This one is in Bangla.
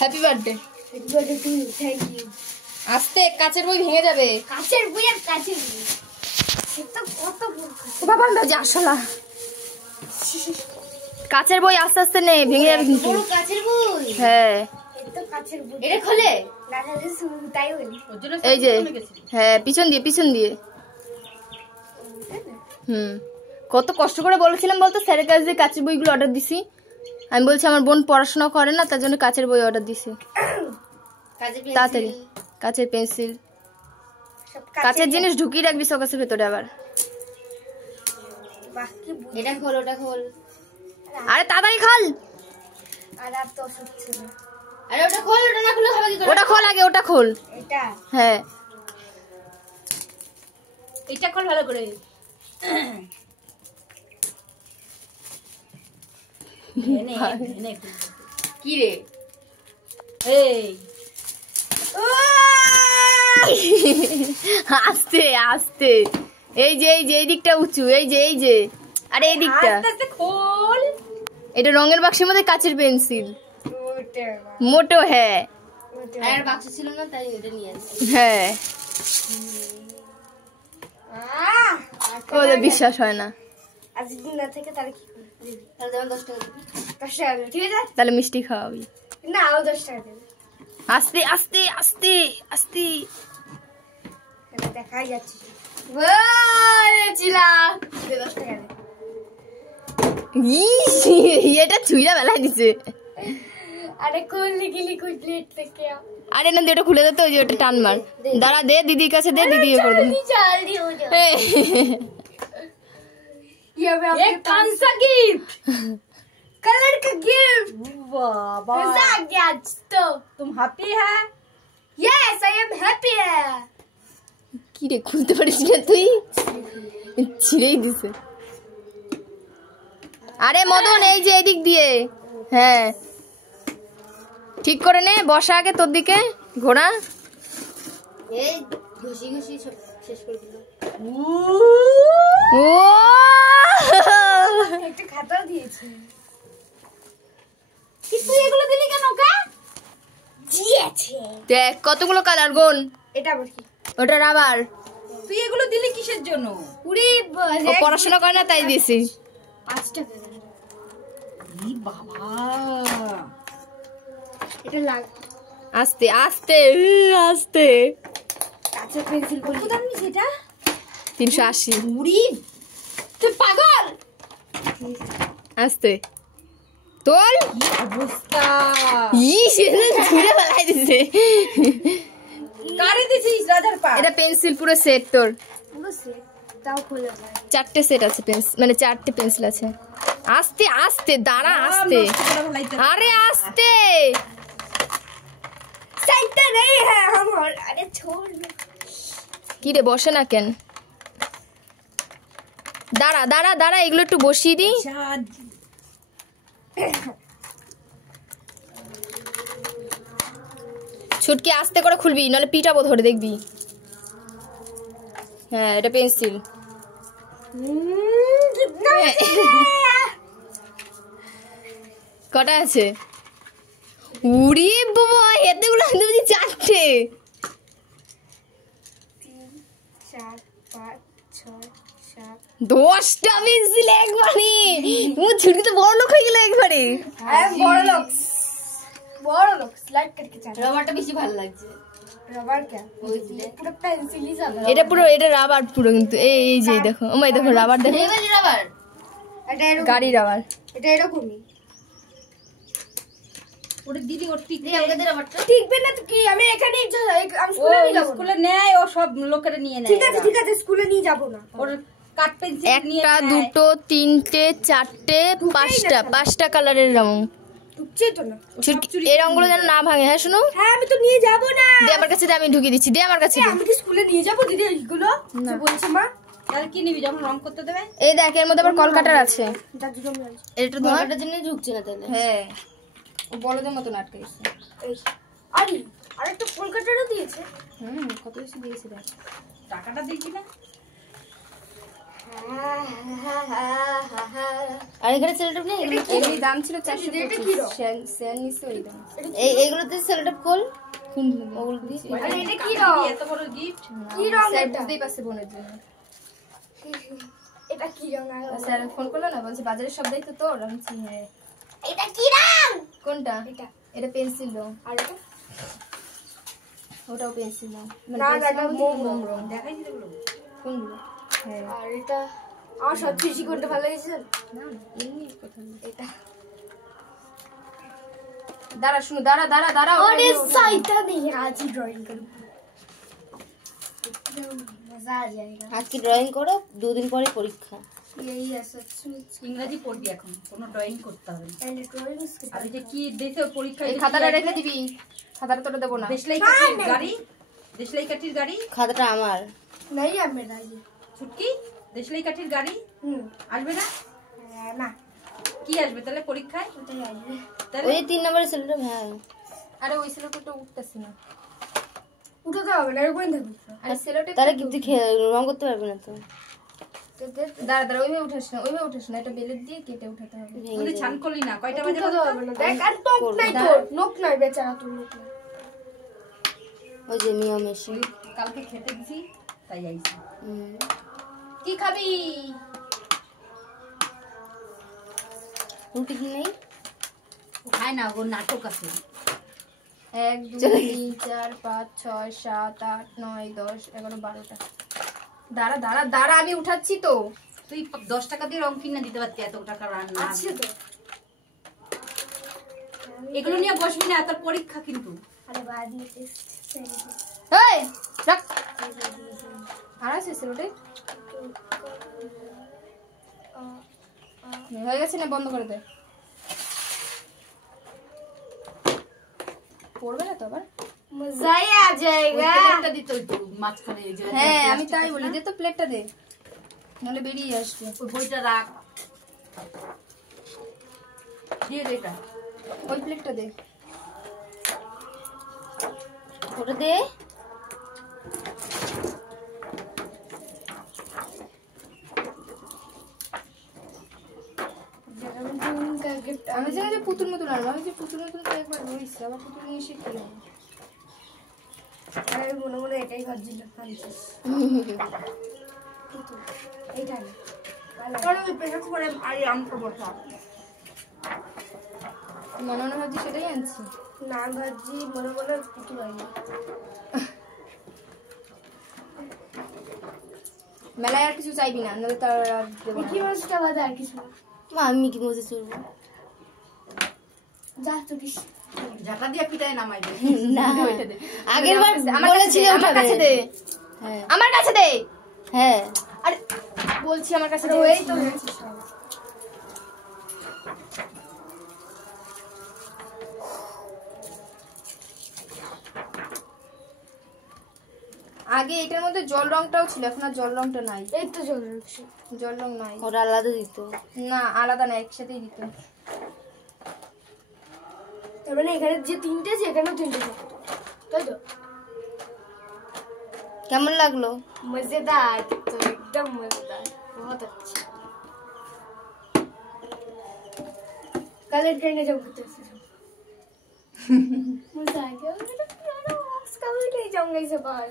Happy birthday. Happy birthday to you. Thank you. আস্তে, কাচের বই ভেঙে যাবে। কাচের বই আর কাচের বই, সেটা কত বড় বাবা যা আসলা। কাচের বই আস্তে আস্তে নে, ভেঙে যাবে কিন্তু। বড় কাচের বই। হ্যাঁ এটা কাচের বই। এটা খোলে না না তাই বলি। এই যে, হ্যাঁ পিছন দিয়ে কত কষ্ট করে বলেছিলাম বলতো, স্যারের কাছে যে কাচের বইগুলো অর্ডার দিছি। আমি বলছি আমার বোন পড়াশোনা করে না, তার জন্য কাচের বই অর্ডার দিছি। তাড়াতাড়ি কাচের পেন্সিল, কাচের জিনিস ঢুকিয়ে রাখবি শোকেসের ভেতরে আবার। এটা খোল, ওটা খোল। আরে তাড়াতাড়ি খোল। আর তো হচ্ছে না। আরে ওটা খোল, ওটা না খুলে হবে কি করে? ওটা খোল আগে, ওটা খোল। এটা হ্যাঁ এটা খোল ভালো করে। কি রে? এই আস্তে আস্তে, এই যে এই দিকটা উঁচু, এই যে আরে এই দিকটা খোল। এটা রঙের বাক্সের মধ্যে কাচের পেন্সিল মোটো। হ্যাঁ আর বাক্স ছিল না তাই এটা নিয়ে আসি। হ্যাঁ ওদের বিশ্বাস হয় না। আজ দিন না থেকে তাহলে কি করবি? তাহলে যেমন 10 টাকা দিবি। 10 টাকা দিবি, ঠিক আছে? তাহলে মিষ্টি খাওয়াবি। না আরো 10 টাকা দিবি। আস্তে আস্তে আস্তে আস্তে, এটা দেখাই যাচ্ছে। ওই চিলা 10 টাকা দে। এটা ছুঁইরা বেলায় দিছে। আরে কোন লিখলি কোন প্লেট থেকে? আরে না ওটা খুলে দে তো, ওই যে ওটা টান মার। দাঁড়া দে দিদির কাছে, দে দিদি করে দেবে। জলদি हो जाओ। ये कौन सा गिफ्ट? कलर का गिफ्ट। वाह मजा आ गया आज तो। तुम हैप्पी है? यस आई एम हैप्पी है। কি রে খুলতে পারিস না তুই? ছিঁড়েই দিছে। আরে মদন এই যে এদিক দিয়ে, হ্যাঁ ঠিক করে নে, বসা আগে তোর দিকে ঘোড়া। এই ঘুষি ঘুষি শেষ করে দিল। ও একটা খাতা দিয়েছে। কি তুই এগুলো দিলি কেন কা? দিয়েছে। দেখ কতগুলো কালার গোন। এটা আবার কি? ওটা রাবার। তুই এগুলো দিলি কিসের জন্য? পুরি ও পড়াশোনা করে না তাই দিয়েছি। 5 টাকা। ই বাবা, এটা লাগ। আস্তে আস্তে আস্তে। কাঁচের পেন্সিল বলি। কত দাম নিছে এটা? 380। পুরি তুই পাগল। আস্তে তোল। অবস্থা সেটা ছিঁড়ে ফেলাই দিছে। কারে দিছিস রাজার পা? এটা পেন্সিল পুরো সেট তোর। পুরো সেট তাও খোলা যায়। 4টে সেট আছে পেন্সিল, মানে 4টে পেন্সিল আছে। আস্তে আস্তে দাঁড়া, আস্তে। আরে আস্তে चलते नहीं है हम। अरे छोड़। কি রে বসে না কেন? দাঁড়া দাঁড়া দাঁড়া, এগুলো একটু বসিয়ে দি। ছুটকি আস্তে করে খুলবি, নাহলে পিটাবো ধরে, দেখবি। হ্যাঁ এটা পেন্সিল। কটা আছে? উড়ি বাবা, এতগুলো আনতে 4টে। 3 4 5 6 7 10টা পেন্সিল একবারে। ও ছুটকি তো বড় লোক হয়ে গেল একবারে। बड़ लोग स्लाइड करके चल। রবারটা বেশি ভালো লাগছে। रबर क्या? पूरा पेंसिल ही सब। এটা পুরো, এটা রাবার পুরো কিন্তু। এই যে দেখো, ওমাই দেখো রাবার, দেখো रबर। এটা এরকম গাড়ি রাবার। এটা এরকমই। ওটা দিদি ওর ঠিক নেই, আমাদের রবারটা ঠিকবে না তো কি? আমি এখানেই আমি স্কুলে নিয়ে যাব। স্কুলে নেয় ও সব লোকেরা নিয়ে নেয়। ঠিক আছে স্কুলে নিয়ে যাব না। ওর কাট পেন্সিল নিয়ে 1টা 2টো 3টে 4টে 5টা কালারের রং। ঢুকছে তো না এই রংগুলো যেন না ভাঙে। হ্যাঁ শোনো, হ্যাঁ আমি তো নিয়ে যাব না। দে আমার কাছে, দে আমি ঢুকিয়ে দিচ্ছি, দে আমার কাছে। আমি কি স্কুলে নিয়ে যাব দিদি এইগুলো? যে বলছে মা তাহলে কি নিবি যখন রং করতে দেবে? এই দেখ এর মধ্যে আবার কলকাটার আছে। দাদু জমি আছে। এটা ধরাটার জন্য ঢুকছে না তাহলে। হ্যাঁ ও বলদের মতো আটকাইছে। এই আরে আরেকটা কলকাতারও দিয়েছে। কত বেশি দিয়েছে দেখ। টাকাটা দিয়েছি না? আর এখানে সেলোটেপ নেই? এগুলি দাম ছিল 425 সেল নিছে ওই দাম। এইগুলোতে সেলোটেপ খোল। ওগুলো দিয়ে আরে এটা কি রং? এত বড় গিফট কি রং স্যার এটা? বুঝতেই পারছে বোনের জন্য। এটা কি রং? স্যার ফোন করলো না, বলছে বাজারের সব দায়িত্ব তোর। আমি বলছি হ্যাঁ। এটা কি রং? কোনটা? এটা। এটা পেন্সিল রং। আর এটা? ওটাও পেন্সিল রং। না, এটা মোম রং। দেখাই দিতে বলো। কোনগুলো? হ্যাঁ। আর এটা আমার সব খুশি করতে ভালো লেগেছে। না এমনি কথা বলি। এটা দাঁড়া শুনো, দাঁড়া। और इस साइड नहीं आज ही ड्राइंग करूँ मजा आ जाएगा। আজকে ড্রয়িং করো, 2 দিন পরে পরীক্ষা। यही है सच ইংরেজি পড়বি এখন, কোনো ড্রয়িং করতে হবে না। पहले ड्राइंग उसके আর এই যে কি দেশে পরীক্ষায় এই খাতাটা রেখে দিবি, খাতাটা তোরা দেবো না। দেশলাই কাঠির গাড়ি, দেশলাই কাঠির গাড়ি, খাতাটা আমার। नहीं है मेरा ये ছুটকি দেশলাই কাঠির গাড়ি আসবে না? ना কি আসবে তাহলে পরীক্ষায়? उठाई आइए তাহলে ওই 3 নম্বরের সেলোটেপ। হ্যাঁ আরে ওই সেলোটেপটা উঠতেছে না। उठाता होगा ना कोई नहीं আরে সেলোটেপ তারা কিন্তু রং করতে পারবে না তো। দাঁড়া ওইভাবে উঠাস না, এটা বেলেট দিয়ে কেটে উঠাতে হবে। তুই ছান করলি না, কয়টা বাজে उठाता বলতো? होगा ना देख আর তো नहीं तो नोक नहीं बेचारा तू नोक नहीं ওই যে মিয়া মেশি। ওই কালকে খেতে দিছি তাই আইছি। কি খাবি? রুটি কি নেই? ও খায় না, ওর নাটক আছে। 1 2 3 4 5 6 7 8 9 10 11 12টা। দাঁড়া আমি উঠাচ্ছি তো। তুই 10 টাকা দিয়ে রং কিনে দিতে পারতি, এত টাকা রান্না अच्छे तो এগুলো নিয়ে বসবি না, তোর পরীক্ষা কিন্তু। अरे बाद में से এই রাখ। আর আছে সেলোটেপ? হয়ে গেছে না, বন্ধ করে দে। পড়বে না তো আবার? मजा ही आ जाएगा প্লেটটা দিতে হইতো মাঝখানে, এই যে হ্যাঁ আমি তাই বলি, দে তো প্লেটটা দে, নাহলে বেরিয়ে আসবে। ওই বইটা রাখ, দিয়ে দে এটা। ওই প্লেটটা দে। ওটা দে। আমি জানি যে পুতুল মতন আনবো, আমি যে পুতুল মতন তো একবার রয়েছে, আবার পুতুল নিয়ে এসে কি হবে? আরে মনে মনে এটাই ভাবছিল ফ্রান্সিস এইটা না কারণ ওই প্রেসার করে আরে আমটা বসা মনে মনে ভাবছি সেটাই আনছি। না ভাবছি মনে মনে পুতুল হয়নি মেলায় আর কিছু চাইবি না, নাহলে তার আর দেবো না। মিকি মাউসটা বাদে আর কিছু মা আমি মিকি মাউসে চলবো যা তো দিস ঝাঁটা দিয়ে পিটায় নামাই দে। না। ওইটা দে। আগের বার আমার কাছে বলেছিলে দে, আমার ওঠাবে। কাছে দে, হ্যাঁ আমার কাছে দে। হ্যাঁ আরে বলছি আমার কাছে দে। ওই তো হয়েছে সব আগে এটার মধ্যে জল রংটাও ছিল, এখন আর জল রংটা নাই। এই তো চলে যাচ্ছে জল রং নাই। ওটা আলাদা দিত। না আলাদা না, একসাথেই দিত। তার মানে এখানে যে তিনটে আছে এখানেও তিনটে থাকতো তাই তো কেমন লাগলো? मजेदार तो एकदम मजेदार बहुत अच्छा कलर करने जब होते थे मजा आ गया मेरा पुराना बॉक्स कभी नहीं जाऊंगा इस बार